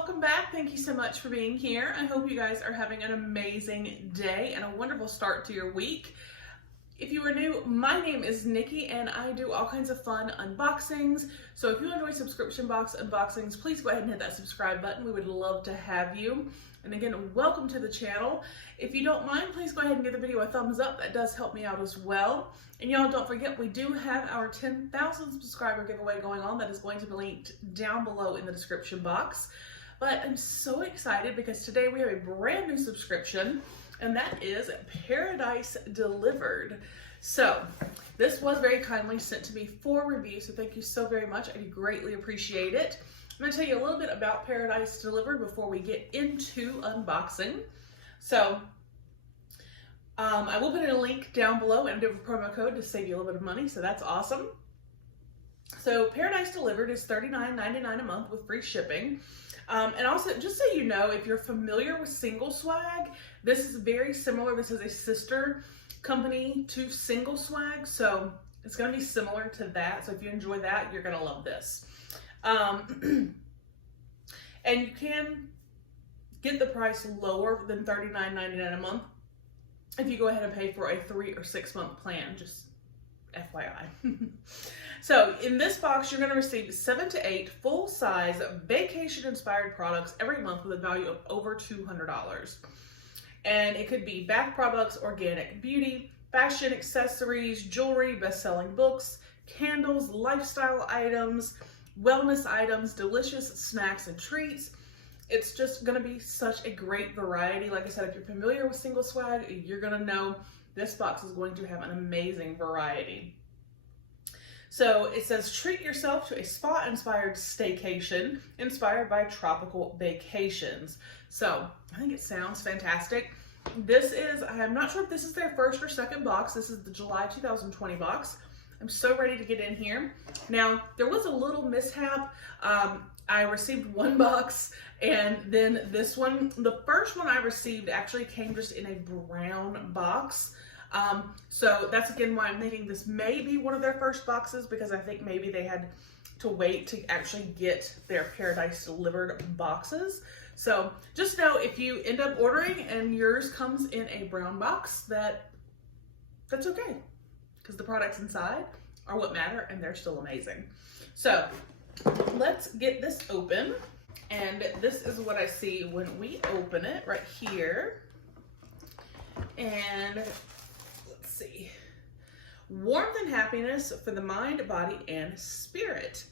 welcome back. Thank you so much for being here. I hope you guys are having an amazing day and a wonderful start to your week. If you are new, my name is Nikki and I do all kinds of fun unboxings. So if you enjoy subscription box unboxings, please go ahead and hit that subscribe button. We would love to have you. And again, welcome to the channel. If you don't mind, please go ahead and give the video a thumbs up. That does help me out as well. And y'all don't forget, we do have our 10,000 subscriber giveaway going on that is going to be linked down below in the description box. But I'm so excited because today we have a brand new subscription, and that is Paradise Delivered. So this was very kindly sent to me for review, so thank you so very much. I greatly appreciate it. I'm going to tell you a little bit about Paradise Delivered before we get into unboxing. So I will put in a link down below and I do have a promo code to save you a little bit of money, so that's awesome. So Paradise Delivered is $39.99 a month with free shipping. And also, just so you know, if you're familiar with Single Swag, this is very similar. This is a sister company to Single Swag, so it's going to be similar to that. So if you enjoy that, you're going to love this. And you can get the price lower than $39.99 a month if you go ahead and pay for a 3 or 6 month plan, just FYI. So in this box, you're going to receive 7 to 8 full-size vacation-inspired products every month with a value of over $200. And it could be bath products, organic beauty, fashion accessories, jewelry, best-selling books, candles, lifestyle items, wellness items, delicious snacks and treats. It's just going to be such a great variety. Like I said, if you're familiar with Single Swag, you're going to know this box is going to have an amazing variety. So it says, treat yourself to a spa-inspired staycation inspired by tropical vacations. So I think it sounds fantastic. This is, I'm not sure if this is their first or second box. This is the July 2020 box. I'm so ready to get in here. Now, there was a little mishap. I received one box and then this one. The first one I received actually came just in a brown box. So that's again why I'm thinking this may be one of their first boxes, because I think maybe they had to wait to actually get their Paradise Delivered boxes. So just know if you end up ordering and yours comes in a brown box, that's okay, because the products inside are what matter and they're still amazing. So let's get this open. And this is what I see when we open it right here. And let's see. Warmth and happiness for the mind, body, and spirit.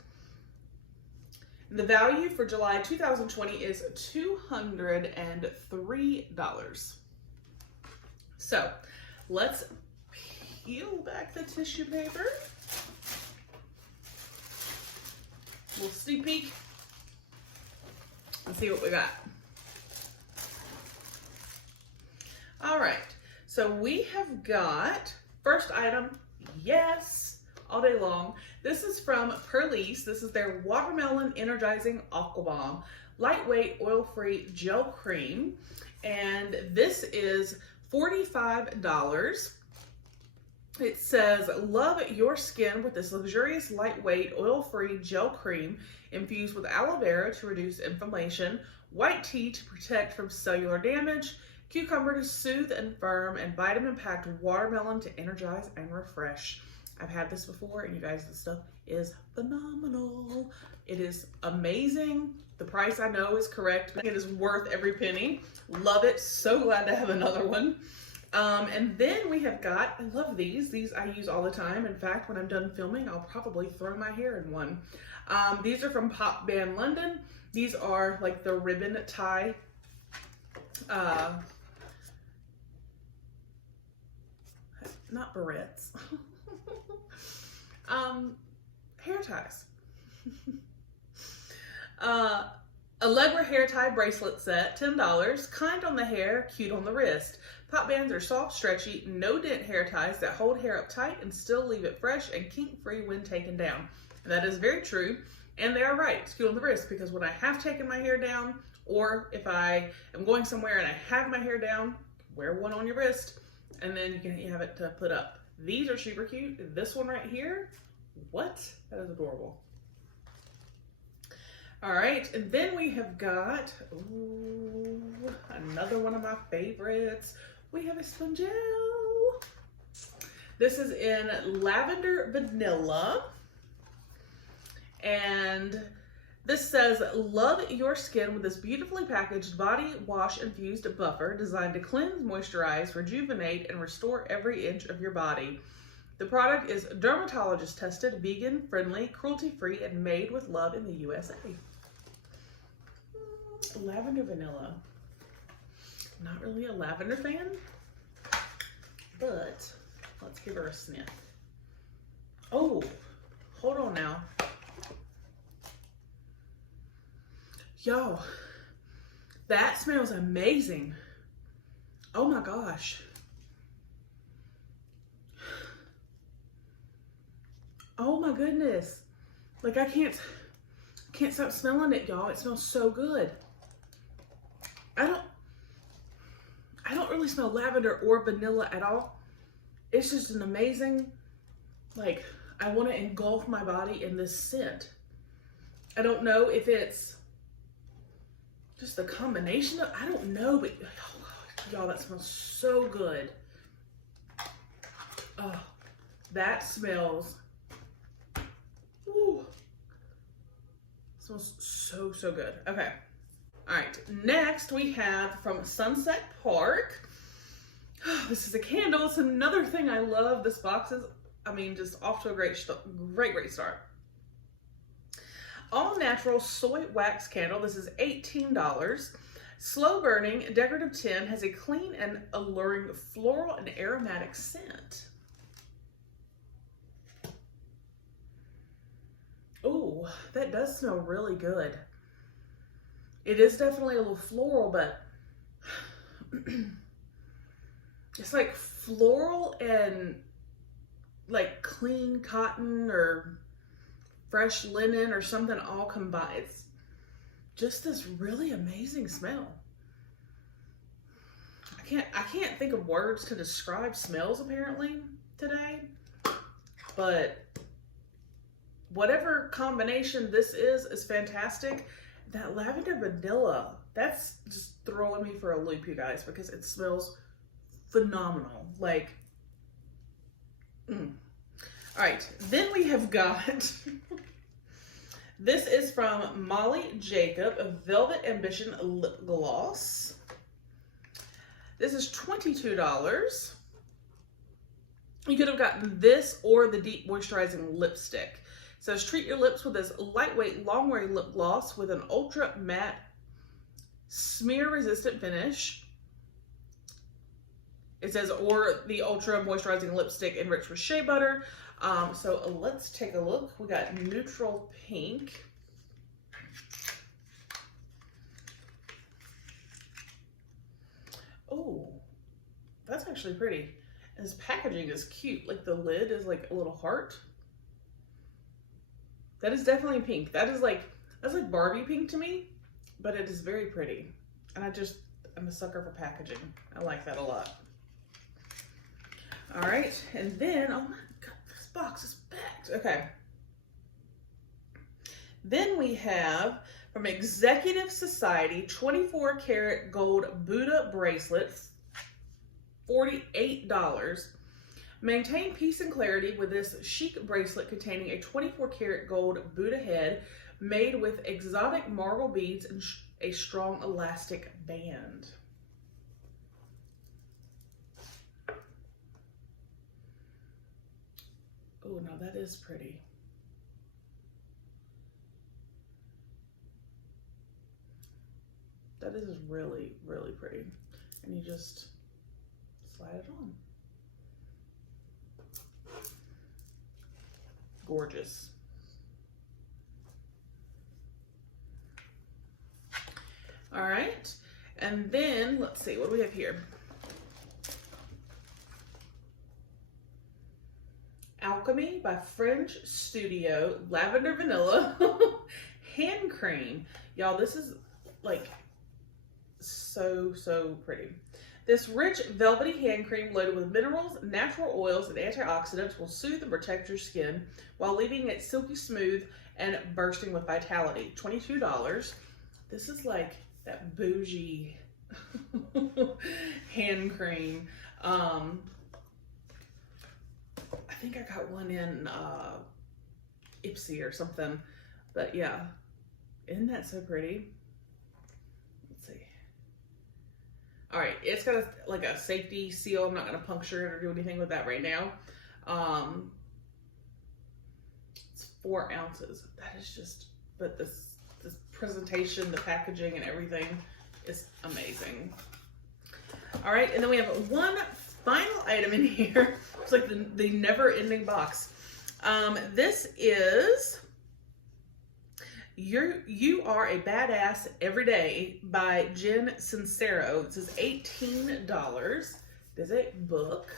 The value for July 2020 is $203. So let's peel back the tissue paper. A little sneak peek. Let's see what we got. All right, so we have got, first item, yes, all day long. This is from Perlice. This is their Watermelon Energizing Aqua Bomb, lightweight, oil-free gel cream. And this is $45. It says, love your skin with this luxurious, lightweight, oil-free gel cream infused with aloe vera to reduce inflammation, white tea to protect from cellular damage, cucumber to soothe and firm, and vitamin-packed watermelon to energize and refresh. I've had this before, and you guys, this stuff is phenomenal. It is amazing. The price I know is correct, but it is worth every penny. Love it. So glad to have another one. And then we have got, I love these. These I use all the time. In fact, when I'm done filming, I'll probably throw my hair in one. These are from Pop Band London. These are like the ribbon tie. Not barrettes. Hair ties. Allegra hair tie bracelet set, $10. Kind on the hair, cute on the wrist. Pop bands are soft, stretchy, no dent hair ties that hold hair up tight and still leave it fresh and kink free when taken down. And that is very true. And they are right, it's cute on the wrist, because when I have taken my hair down, or if I am going somewhere and I have my hair down, wear one on your wrist, and then you can have it to put up. These are super cute. This one right here, what? That is adorable. All right, and then we have got, ooh, another one of my favorites. We have a sponge gel. This is in Lavender Vanilla. And this says, love your skin with this beautifully packaged body wash infused buffer designed to cleanse, moisturize, rejuvenate, and restore every inch of your body. The product is dermatologist tested, vegan friendly, cruelty free, and made with love in the USA. Lavender Vanilla. Not really a lavender fan, but let's give her a sniff. Oh, hold on now. Yo, that smells amazing. Oh my gosh. Oh my goodness. Like I can't stop smelling it, y'all. It smells so good. I don't really smell lavender or vanilla at all. It's just an amazing, like, I want to engulf my body in this scent. I don't know if it's just a combination of, I don't know, but oh God, y'all, that smells so good. Oh, that smells, ooh, smells so, so good. Okay. All right, next we have from Sunset Park. This is a candle. It's another thing I love. This box is, I mean, just off to a great start. All natural soy wax candle. This is $18. Slow burning, decorative tin, has a clean and alluring floral and aromatic scent. Oh, that does smell really good. It is definitely a little floral, but it's like floral and like clean cotton or fresh linen or something all combined. It's just this really amazing smell. I can't think of words to describe smells apparently today, but whatever combination this is fantastic. That lavender vanilla, that's just throwing me for a loop, you guys, because it smells phenomenal. Like, All right, then we have got, this is from Molly Jacob, a Velvet Ambition Lip Gloss. This is $22. You could have gotten this or the Deep Moisturizing Lipstick. It says, treat your lips with this lightweight, long-wearing lip gloss with an ultra matte, smear-resistant finish. It says, or the ultra moisturizing lipstick enriched with shea butter. So let's take a look. We got neutral pink. Oh, that's actually pretty. And this packaging is cute. Like the lid is like a little heart. That is definitely pink. That's like Barbie pink to me, but it is very pretty. And I'm a sucker for packaging. I like that a lot. All right, and then, oh my God, this box is packed. Okay. Then we have from Executive Society, 24 karat gold Buddha bracelet, $48. Maintain peace and clarity with this chic bracelet containing a 24 karat gold Buddha head made with exotic marble beads and a strong elastic band. Oh, no, that is pretty. That is really, really pretty. And you just slide it on. Gorgeous. All right, and then let's see, what do we have here? Alchemy by French Studio Lavender Vanilla hand cream. Y'all, this is like so pretty. This rich velvety hand cream loaded with minerals, natural oils, and antioxidants will soothe and protect your skin while leaving it silky smooth and bursting with vitality. $22. This is like that bougie hand cream. I think I got one in Ipsy or something, but yeah, isn't that so pretty? Let's see. All right, it's got like a safety seal. I'm not gonna puncture it or do anything with that right now. It's 4 ounces. That is just, but this presentation, the packaging and everything is amazing. All right, and then we have one final item in here. It's like the Neverending Box. This is You Are a Badass Every Day by Jen Sincero. This is $18. There's a book.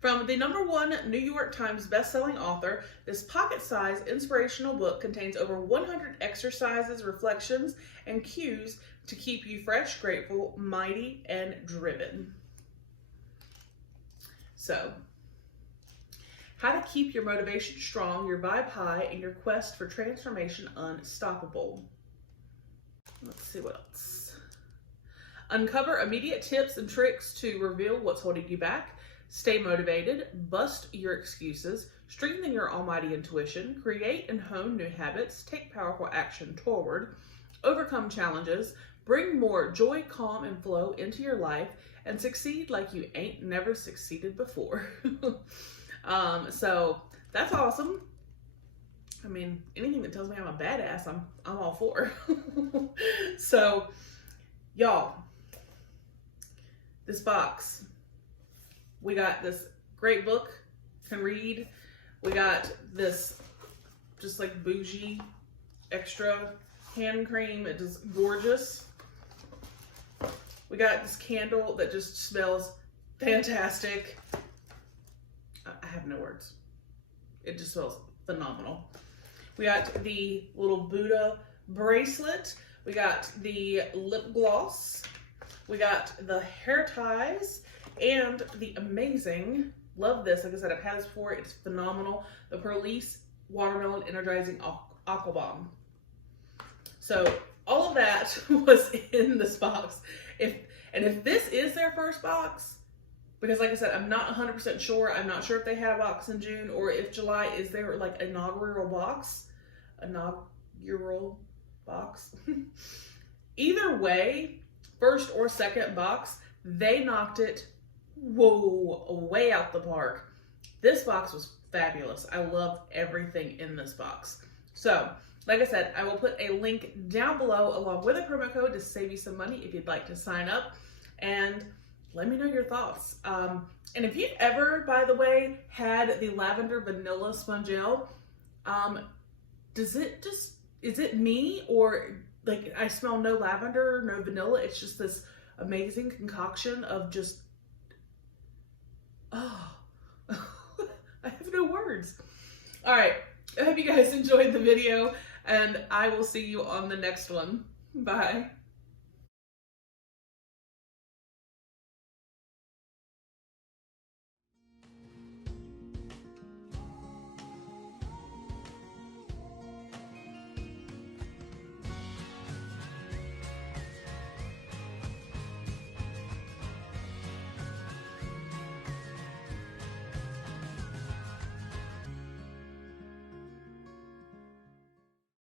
From the #1 New York Times bestselling author, this pocket-sized inspirational book contains over 100 exercises, reflections, and cues to keep you fresh, grateful, mighty, and driven. So, how to keep your motivation strong, your vibe high, and your quest for transformation unstoppable. Let's see what else. Uncover immediate tips and tricks to reveal what's holding you back. Stay motivated, bust your excuses, strengthen your almighty intuition, create and hone new habits, take powerful action toward, overcome challenges, bring more joy, calm, and flow into your life, and succeed like you ain't never succeeded before. So that's awesome. I mean, anything that tells me I'm a badass, I'm all for. So, y'all, this box. We got this great book, can read. We got this just like bougie extra hand cream. It is gorgeous. We got this candle that just smells fantastic. I have no words. It just smells phenomenal. We got the little Buddha bracelet. We got the lip gloss. We got the hair ties. And the amazing, love this, like I said, I've had this before, it's phenomenal, the Perlice Watermelon Energizing Aqua Bomb. So all of that was in this box. If this is their first box, because like I said, I'm not 100% sure. I'm not sure if they had a box in June or if July is their like inaugural box. Either way, first or second box, they knocked it way out the park. This box was fabulous. I love everything in this box. So, like I said, I will put a link down below along with a promo code to save you some money if you'd like to sign up. And let me know your thoughts. And if you've ever, by the way, had the Lavender Vanilla Sponge Gel, is it me, or like I smell no lavender, no vanilla? It's just this amazing concoction of just, oh, I have no words. All right, I hope you guys enjoyed the video, and I will see you on the next one. Bye.